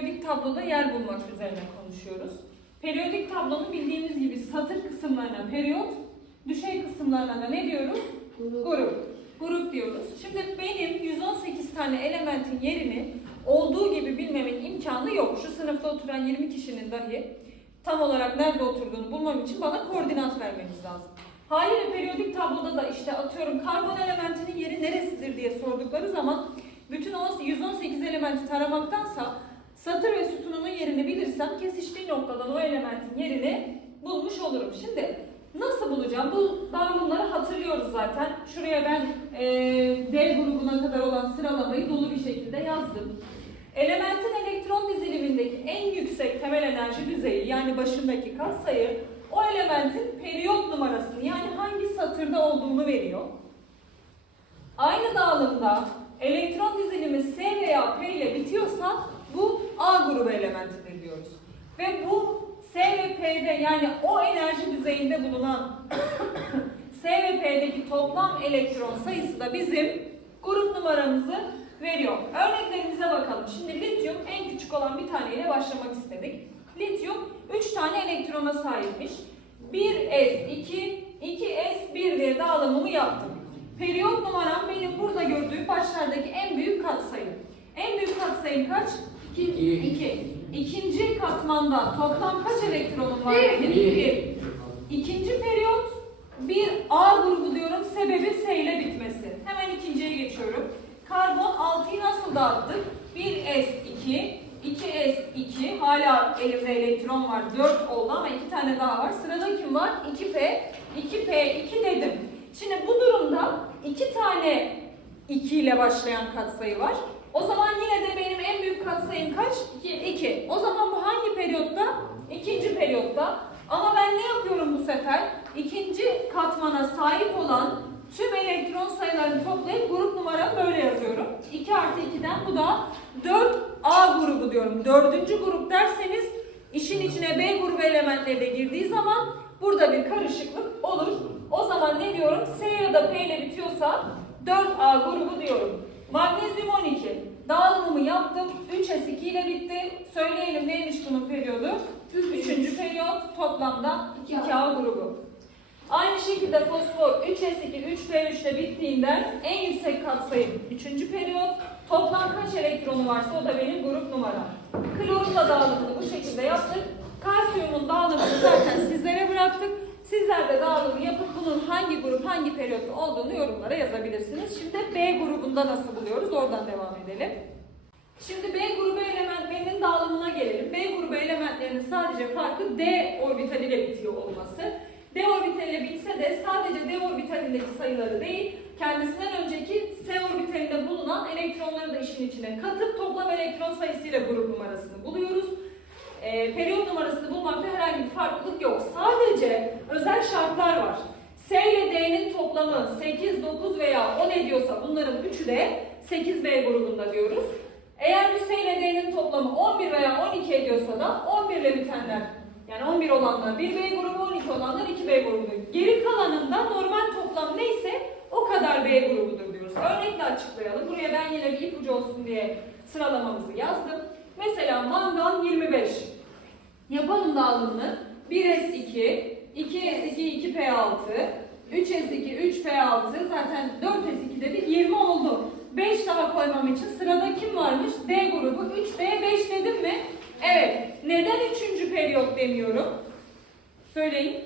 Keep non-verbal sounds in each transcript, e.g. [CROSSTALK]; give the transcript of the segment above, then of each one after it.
periyodik tabloda yer bulmak üzerine konuşuyoruz. Periyodik tablonun bildiğiniz gibi satır kısımlarına periyot, düşey kısımlarına da ne diyoruz? Grup. Grup diyoruz. Şimdi benim 118 tane elementin yerini olduğu gibi bilmemin imkanı yok. Şu sınıfta oturan 20 kişinin dahi tam olarak nerede oturduğunu bulmam için bana koordinat vermeniz lazım. Haliyle periyodik tabloda da işte atıyorum karbon elementinin yeri neresidir diye sordukları zaman bütün o 118 elementi taramaktansa bilirsem kesiştiği noktadan o elementin yerini bulmuş olurum. Şimdi nasıl bulacağım? Bu dağılımları hatırlıyoruz zaten. Şuraya ben eee D grubuna kadar olan sıralamayı dolu bir şekilde yazdım. Elementin elektron dizilimindeki en yüksek temel enerji düzeyi yani başındaki katsayı o elementin periyot numarasını yani hangi satırda olduğunu veriyor. Aynı dağılımda elektron dizilimi S veya P ile bitiyorsa bu Elementidir diyoruz. Ve bu S ve P'de yani o enerji düzeyinde bulunan [COUGHS] S ve P'deki toplam elektron sayısı da bizim grup numaramızı veriyor. Örneklerimize bakalım. Şimdi lityum en küçük olan bir taneyle başlamak istedik. Lityum 3 tane elektrona sahipmiş. 1s2, 2s1 diye dağılımımı yaptım. Periyot numaram benim burada gördüğüm başlardaki en büyük katsayı. En büyük katsayım kaç? 2. 2. İkinci katmanda toplam kaç elektronum var? Bir. 1. İkinci periyot bir A grubu diyorum sebebi S ile bitmesi. Hemen ikinciye geçiyorum. Karbon 6'yı nasıl dağıttık? 1s2, 2s2 hala elimde elektron var 4 oldu ama 2 tane daha var. Sırada kim var? 2p, 2p2 dedim. Şimdi bu durumda 2 tane 2 ile başlayan katsayı var. O zaman yine de katsayım kaç? 2. 2. O zaman bu hangi periyotta? İkinci periyotta. Ama ben ne yapıyorum bu sefer? İkinci katmana sahip olan tüm elektron sayılarını toplayıp grup numaramı böyle yazıyorum. 2 artı 2'den bu da 4A grubu diyorum. Dördüncü grup derseniz işin içine B grubu elementleri de girdiği zaman burada bir karışıklık olur. O zaman ne diyorum? S ya da P ile bitiyorsa 4A grubu diyorum. Magnezyum 12. Dağılımımı yaptım. 3S2 ile bitti. Söyleyelim neymiş bunun periyodu? Üçüncü periyot toplamda 2A grubu. Aynı şekilde fosfor 3S2, 3P3 ile bittiğinden en yüksek katsayım 3. periyot. Toplam kaç elektronu varsa o da benim grup numaram. Klorun da dağılımını bu şekilde yaptık. Kalsiyumun dağılımını zaten sizlere bıraktık. Sizler de dağılımı yapıp bunun hangi grup, hangi periyotta olduğunu yorumlara yazabilirsiniz. Şimdi B grubunda nasıl buluyoruz? Oradan devam edelim. Şimdi B grubu elementlerinin dağılımına gelelim. B grubu elementlerinin sadece farkı D orbitaliyle bitiyor olması. D orbitaliyle bitse de sadece D orbitalindeki sayıları değil, kendisinden önceki S orbitalinde bulunan elektronları da işin içine katıp toplam elektron sayısıyla grup numarasını buluyoruz. Ee, periyot numarasını bulmakta herhangi bir farklılık yok. Sadece özel şartlar var. S ile D'nin toplamı 8, 9 veya 10 ediyorsa bunların üçü de 8B grubunda diyoruz. Eğer bir S ile D'nin toplamı 11 veya 12 ediyorsa da 11 ile bitenler yani 11 olanlar 1B grubu, 12 olanlar 2B grubudur. Geri kalanında normal toplam neyse o kadar B grubudur diyoruz. Örnekle açıklayalım. Buraya ben yine bir ipucu olsun diye sıralamamızı yazdım. Mesela mangan 25. Yapalım dağılımını. 1S2, 2S2, 2P6, 3S2, 3P6, zaten 4S2'de bir 20 oldu. 5 daha koymam için sırada kim varmış? D grubu 3B5 dedim mi? Evet. Neden 3. periyot demiyorum? Söyleyin.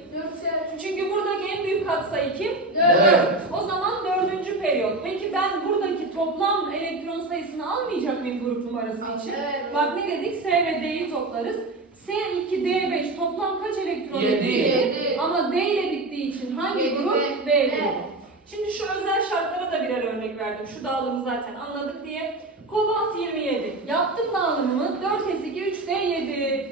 Çünkü buradaki en büyük katsayı kim? Dört. O zaman dördüncü periyot. Peki ben buradaki toplam elektron sayısını almayacak mıyım grup numarası için? Evet. Bak ne dedik? S ve D'yi toplarız. S2, D5 toplam kaç elektron? Yedi. Yedi. Ama D ile bittiği için hangi Yedi grup? ve- B grubu. Evet. Şimdi şu özel şartlara da birer örnek verdim. Şu dağılımı zaten anladık diye. Kobalt 27. Yaptım dağılımımı. 4S2, 3D7.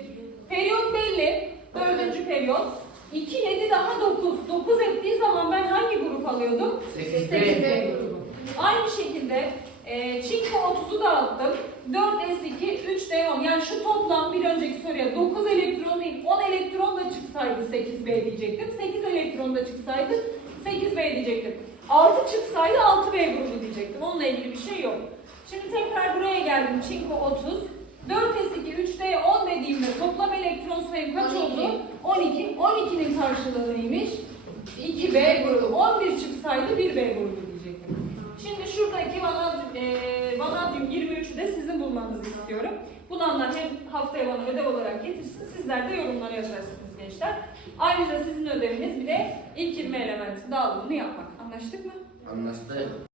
Periyot belli. Dördüncü periyot. 2, 7 daha 9. 9 ettiği zaman ben hangi grup alıyordum? Sekiz B. 8B grubu. Aynı şekilde e, çinko 30'u dağıttım. 4S2, 3D10. Yani şu toplam bir önceki soruya 9 elektron değil 10 elektron da çıksaydı 8B diyecektim. 8 elektron da çıksaydı 8B diyecektim. 6 çıksaydı 6B grubu diyecektim. Onunla ilgili bir şey yok. Şimdi tekrar buraya geldim. Çinko 30. 4s2 3d 10 dediğimde toplam elektron sayım kaç 12. oldu? 12. 12'nin karşılığı neymiş? 2b grubu. 11 çıksaydı istiyorum. Bulanlar hem haftaya bana ödev olarak getirsin, sizler de yorumlara yazarsınız gençler. Ayrıca sizin ödeviniz bir de ilk 20 elementin dağılımını yapmak. Anlaştık mı? Anlaştık.